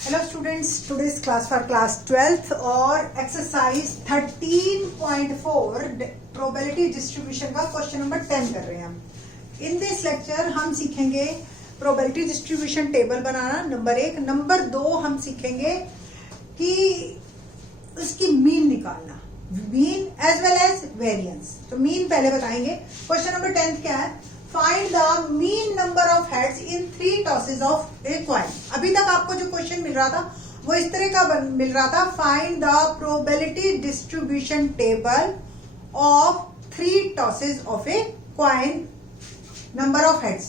Hello students, today's class for class 12th और exercise 13.4 probability distribution का question number 10 कर रहे हैं हम। इन दिस लेक्चर हम सीखेंगे प्रोबेबिलिटी डिस्ट्रीब्यूशन टेबल बनाना, नंबर 1। नंबर 2 हम सीखेंगे कि उसकी मीन निकालना, mean as well as variance. तो मीन पहले बताएंगे। क्वेश्चन नंबर 10 क्या है? Find the mean number of heads in 3 tosses of a coin. अभी तक आपको जो क्वेश्चन मिल रहा था वो इस तरह का मिल रहा था, find the probability distribution table of 3 tosses of a coin, number of heads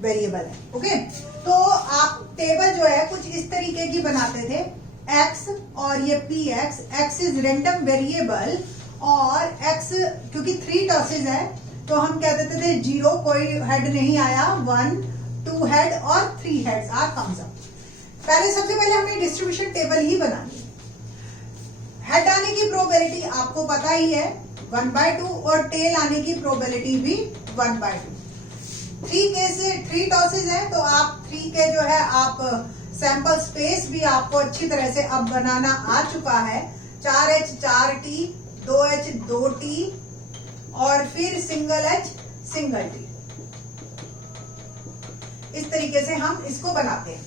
variable है। ओके, तो आप टेबल जो है कुछ इस तरीके की बनाते थे, x और ये px, x is random variable और x क्योंकि 3 टॉसेज है तो हम कह देते थे 0, कोई हेड नहीं आया, 1, 2 हेड और 3 हेड्स आर कम्स अप। पहले सबसे पहले हमें डिस्ट्रीब्यूशन टेबल ही बनानी है। हेड आने की प्रोबेबिलिटी आपको पता ही है 1/2 और टेल आने की प्रोबेबिलिटी भी 1/2। 3 टॉसेज है तो आप 3 के जो है आप सैंपल स्पेस भी आपको अच्छी तरह से अब बनाना आ चुका है। 4h 4t, 2h 2t और फिर सिंगल h सिंगल t। इस तरीके से हम इसको बनाते हैं।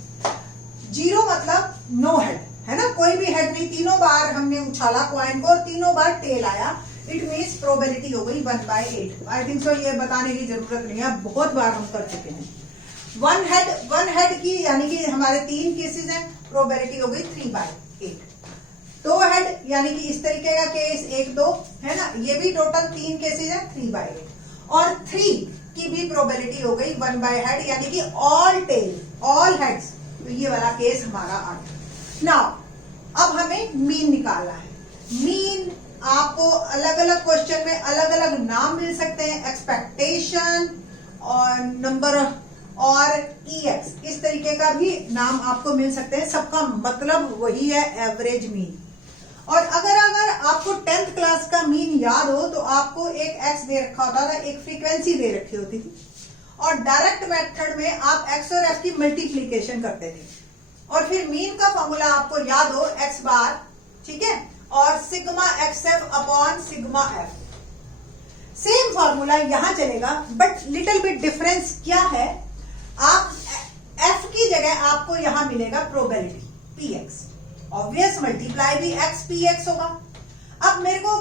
0 मतलब नो हेड है ना, कोई भी हेड नहीं। तीनों बार हमने उछाला कॉइन को और तीनों बार टेल आया, इट मीन्स प्रोबेबिलिटी हो गई 1/8। आई थिंक सो ये बताने की जरूरत नहीं है, बहुत बार हम कर चुके हैं। वन हेड की यानी कि हमारे 3 केसेस हैं, प्रोबेबिलिटी हो गई 3/8। 2 हेड यानी कि इस तरीके का केस 1, 2 है ना, ये भी टोटल 3 केसेस है 3/8। और 3 की भी प्रोबेबिलिटी हो गई 1/हेड यानी कि ऑल टेल, ऑल हेड्स। तो ये वाला केस हमारा आ गया। नाउ अब हमें मीन निकालना है। मीन आपको अलग अलग क्वेश्चन में अलग अलग नाम मिल सकते हैं, एक्सपेक्टेशन और नंबर और EX, इस तरीके का भी नाम आपको मिल सकते हैं। सबका मतलब वही है, एवरेज मीन। और अगर आपको 10th क्लास का मीन याद हो तो आपको एक x दे रखा होता था, एक फ्रीक्वेंसी दे रखी होती थी और डायरेक्ट मेथड में आप x और f की मल्टीप्लीकेशन करते थे और फिर मीन का फॉर्मूला आपको याद हो x बार, ठीक है, और sigma xf upon sigma f। Same formula यहां चलेगा बट लिटिल बिट डिफरेंस क्या है, आप f की जगह आपको यहां मिलेगा प्रोबेबिलिटी px, ऑब्वियस मल्टीप्लाई भी x px होगा। अब मेरे को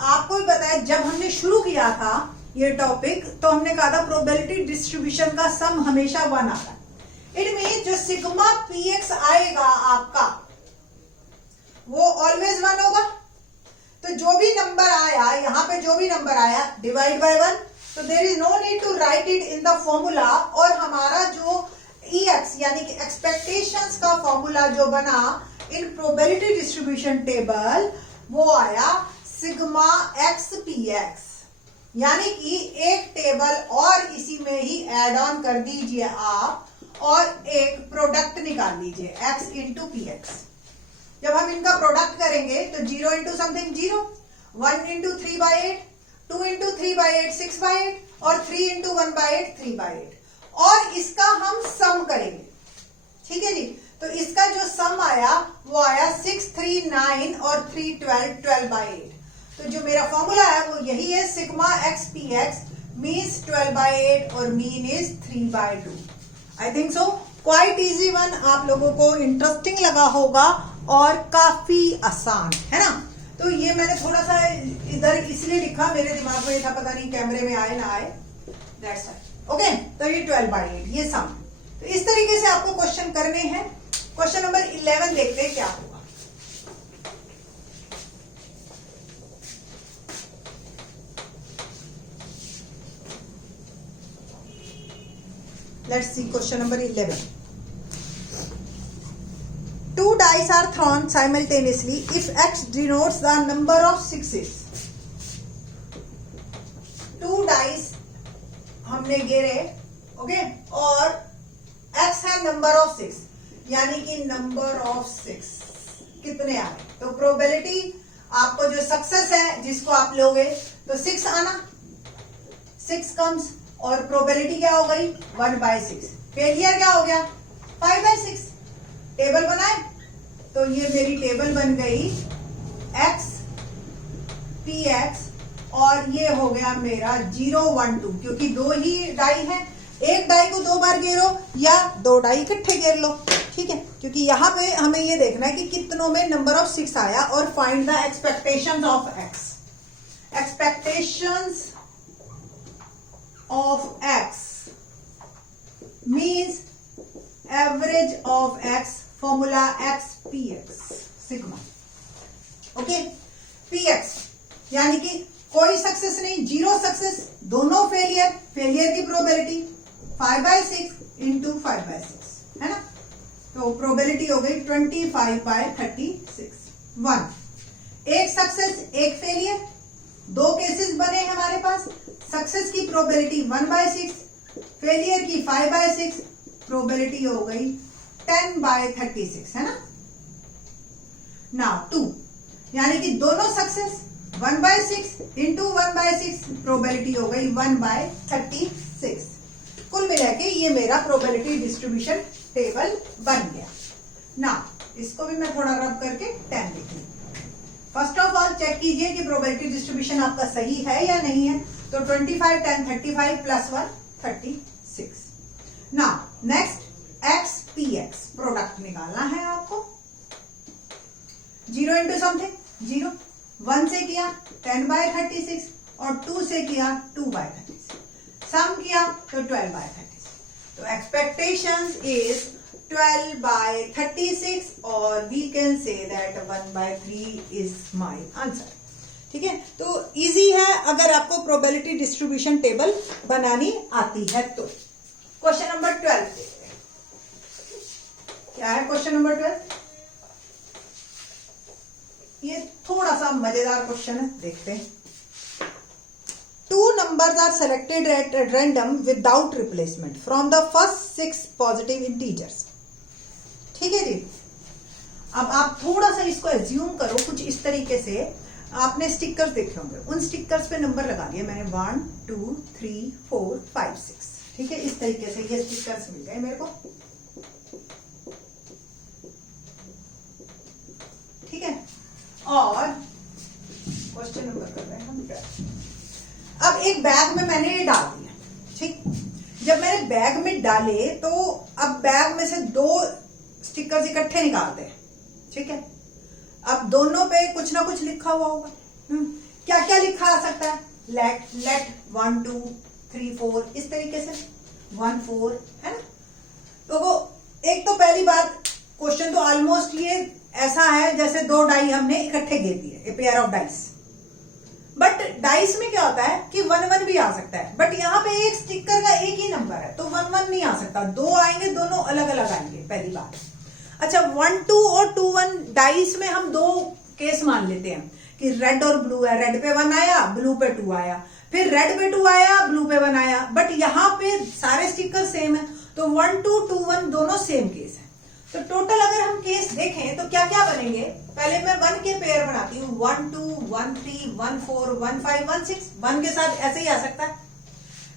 आपको भी पता है, जब हमने शुरू किया था ये टॉपिक तो हमने कहा था प्रोबेबिलिटी डिस्ट्रीब्यूशन का सम हमेशा 1 आता है। इट मीन जो सिग्मा px आएगा आपका वो ऑलवेज 1 होगा। तो जो भी नंबर आया यहाँ पे, जो भी नंबर आया डिवाइड बाय 1, तो there is no need to write it in the formula. और हमारा जो EX यानी कि एक्सपेक्टेशंस का फॉर्मूला जो बना इन प्रोबेबिलिटी डिस्ट्रीब्यूशन टेबल वो आया सिग्मा x px, यानी कि एक टेबल और इसी में ही ऐड ऑन कर दीजिए आप और एक प्रोडक्ट निकाल लीजिए x इंटू px। जब हम इनका प्रोडक्ट करेंगे तो 0 इंटू समथिंग 0, 1 इंटू 3/8, 2 इंटू 3/8 6/8 और 3 इंटू 1/8 3/8 और इसका हम सम करेंगे। ठीक है जी, तो इसका जो सम आया वो आया 6, 3, 9 और 3, 12, 12/8। तो जो मेरा फॉर्मूला है वो यही है, सिग्मा x px मीन्स 12/8 और mean is 3/2। I think so quite easy one, आप लोगों को इंटरेस्टिंग लगा होगा और काफी आसान है ना। तो ये मैंने थोड़ा सा इधर इसलिए लिखा, मेरे दिमाग में था पता नहीं कैमरे में आए ना आए, दैट्स इट। ओके, तो ये 12/8 ये सम। तो इस तरीके से आपको क्वेश्चन करने हैं। क्वेश्चन नंबर 11 देखते हैं क्या होगा। Let's see question number 11। 2 dice are thrown simultaneously if x denotes the number of sixes। 2 dice हमने गिरे, ओके, और x है नंबर ऑफ 6 यानी कि नंबर ऑफ 6 कितने आए। तो प्रोबेबिलिटी आपको जो सक्सेस है जिसको आप लोगे तो 6 आना, 6 कम्स और प्रोबेबिलिटी क्या हो गई 1/6। फेलियर क्या हो गया 5/6। टेबल बनाए तो ये मेरी टेबल बन गई x px और ये हो गया मेरा 0 1 2, क्योंकि दो ही डाई है, एक डाई को दो बार घेरो या दो डाई इकट्ठे घेर लो, ठीक है। क्योंकि यहाँ पे हमें ये देखना है कि कितनों में नंबर ऑफ 6 आया और find the expectations of x। Expectations of x means average of x, formula x px sigma, okay. px यानी कि कोई सक्सेस नहीं, 0 सक्सेस, दोनों फेलियर, फेलियर की प्रोबेबिलिटी 5/6 इंटू 5/6 है ना। तो प्रोबेबिलिटी हो गई 25/36। 1 एक सक्सेस एक फेलियर, दो केसेस बने हमारे पास, सक्सेस की प्रोबेबिलिटी 1/6, फेलियर की 5/6, प्रोबेबिलिटी हो गई 10/36 है ना। नाउ 2 यानी कि दोनों सक्सेस 1/6 इंटू 1/6, प्रोबेबिलिटी हो गई 1/36। कुल मिला के ये मेरा प्रोबेबिलिटी डिस्ट्रीब्यूशन टेबल बन गया। ना इसको भी मैं थोड़ा रब करके 10 लिख लूं। फर्स्ट ऑफ ऑल चेक कीजिए कि प्रोबेबिलिटी डिस्ट्रीब्यूशन आपका सही है या नहीं है। तो 25 10 35 प्लस 1 36। ना नेक्स्ट x px प्रोडक्ट निकालना है आपको। 0 इंटू समथिंग 0, 1 से किया 10/36 और 2 से किया 2/36, सम किया तो 12/36। तो एक्सपेक्टेशंस इज 12/36 और we can say that 1/3 is my answer, ठीक है। तो इजी है अगर आपको प्रोबेबिलिटी डिस्ट्रीब्यूशन टेबल बनानी आती है तो। क्वेश्चन नंबर 12 देखते हैं क्या है। क्वेश्चन नंबर 12 ये थोड़ा सा मजेदार क्वेश्चन है, देखते हैं। 2 numbers are selected at random without replacement from the first 6 positive integers, ठीक है जी। अब आप थोड़ा सा इसको एज्यूम करो कुछ इस तरीके से। आपने स्टिकर्स देखे होंगे, उन स्टिकर्स पे नंबर लगा दिए मैंने 1 2 3 4 5 6, ठीक है। इस तरीके से ये स्टिकर्स मिल गए मेरे को, ठीक है। और क्वेश्चन नंबर कर रहे हैं हम 12। अब एक बैग में मैंने ये डाल दिया, ठीक। जब मैंने बैग में डाले तो अब बैग में से 2 स्टिकर्स इकट्ठे निकालते हैं, ठीक है। अब दोनों पे कुछ ना कुछ लिखा हुआ होगा। क्या क्या लिखा आ सकता है? लेट 1 2 3 4 इस तरीके से 1 4 है ना। तो वो एक तो पहली बात, क्वेश्चन तो ऑलमोस्ट ये ऐसा है जैसे 2 डाई हमने इकट्ठे घेर दिए, a pair of dice. But dice में क्या होता है कि 1 1 भी आ सकता है, बट यहाँ पे एक स्टिकर का एक ही नंबर है तो 1 1 नहीं आ सकता, 2 आएंगे, दोनों अलग अलग आएंगे, पहली बात। अच्छा 1 2 और 2 1 डाइस में हम 2 केस मान लेते हैं कि रेड और ब्लू है, रेड पे 1 आया, ब्लू पे 2 आया, फिर रेड पे 2 आया, ब्लू पे 1 आया, बट यहाँ पे सारे स्टिकर सेम है तो 1 2 2 1 दोनों सेम केस है। तो टोटल अगर हम केस देखें तो क्या क्या बनेंगे? पहले मैं 1 के पेयर बनाती हूँ, 1 2 1 3 1 4 1 5 1 6, 1 के साथ ऐसे ही आ सकता है।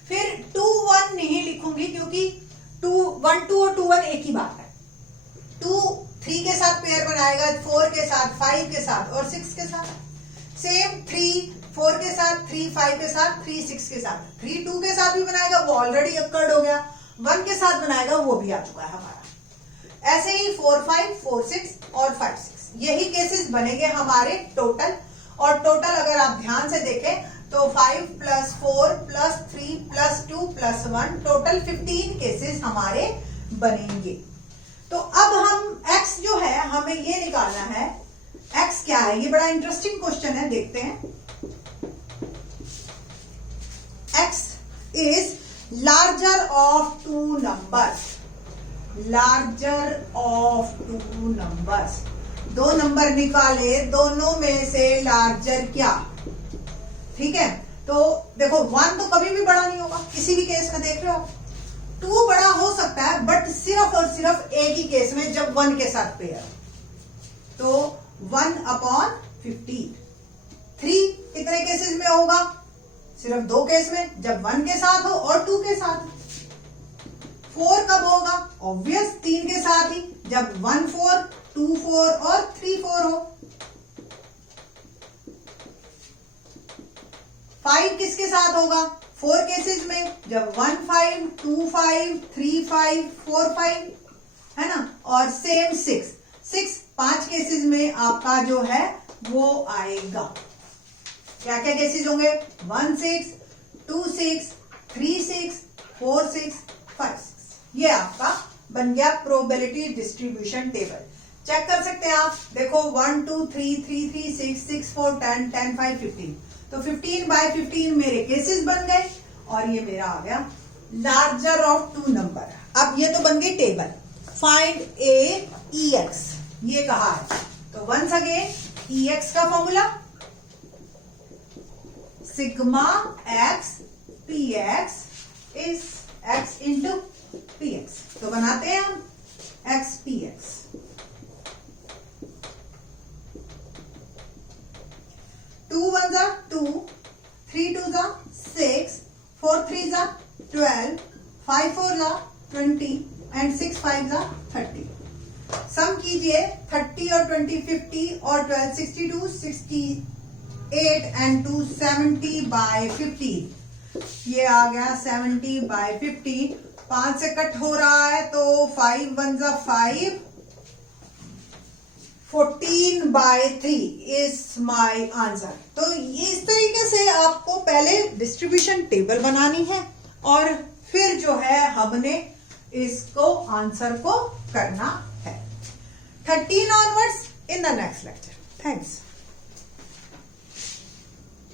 फिर 2 1 नहीं लिखूंगी क्योंकि 1 2 और 2 1 एक ही बात है। 2 3 के साथ पेयर बनाएगा, 4 के साथ, 5 के साथ और 6 के साथ। सेम 3 4 के साथ, 3 5 के साथ, 3 6 के साथ। 3 2 के साथ भी बनाएगा, वो ऑलरेडी अक्कर्ड हो गया। 1 के साथ बनाएगा, वो भी आ चुका है हमारा। ऐसे ही 4 5 4 6 और 5 6 यही केसेस बनेंगे हमारे टोटल। और टोटल अगर आप ध्यान से देखें तो 5 + 4 + 3 + 2 + 1 टोटल 15 केसेस हमारे बनेंगे। तो अब हम x जो है हमें ये निकालना है। x क्या है? ये बड़ा इंटरेस्टिंग क्वेश्चन है, देखते हैं। x is larger of 2 numbers, larger of 2 numbers. 2 number निकाले, दोनों में से लार्जर क्या, ठीक है। तो देखो 1 तो कभी भी बड़ा नहीं होगा, किसी भी केस में देख रहे हो। 2 बड़ा हो सकता है बट सिर्फ और सिर्फ एक ही केस में, जब 1 के साथ पेयर। तो 1/15। 3 कितने केसेस में होगा? सिर्फ 2 केस में, जब 1 के साथ हो और 2 के साथ। 4 कब होगा? ऑब्वियस 3 के साथ ही, जब 1 4, 2 4 और 3 4 हो। 5 किसके साथ होगा? 4 केसेस में, जब 1 5, 2 5, 3 5, 4 5, है ना। और सेम 6 5 केसेस में आपका जो है वो आएगा। क्या क्या केसेस होंगे? 1 6, 2 6, 3 6, 4 6, 5 6। ये आपका बन गया प्रोबेबिलिटी डिस्ट्रीब्यूशन टेबल। चेक कर सकते हैं आप, देखो 1 2 3 3 3 6 6 4 10 10 5 15, तो 15 बाय 15 मेरे केसेस बन गए और ये मेरा आ गया लार्जर ऑफ 2 नंबर। अब ये तो बन गई टेबल। फाइंड ए ई एक्स, ये कहा है, तो वंस अगेन ई एक्स का formula sigma x P x is x into P x. तो बनाते हैं हम एक्स पी एक्स। 2 1 जा 2, 3 2 जा 6, 4 3 जा 12, 5 4 जा 20 एंड 6 5 जा 30। सम कीजिए 30 और 20 50 और 12 62 68 एंड 2 70 बाय 50। ये आ गया 70 बाय 50। 5 से कट हो रहा है तो 5 1 जा 5, 14 बाय 3 इज माय आंसर। तो ये इस तरीके से आपको पहले डिस्ट्रीब्यूशन टेबल बनानी है और फिर जो है हमने इसको आंसर को करना है। 13 onwards in the next lecture. Thanks.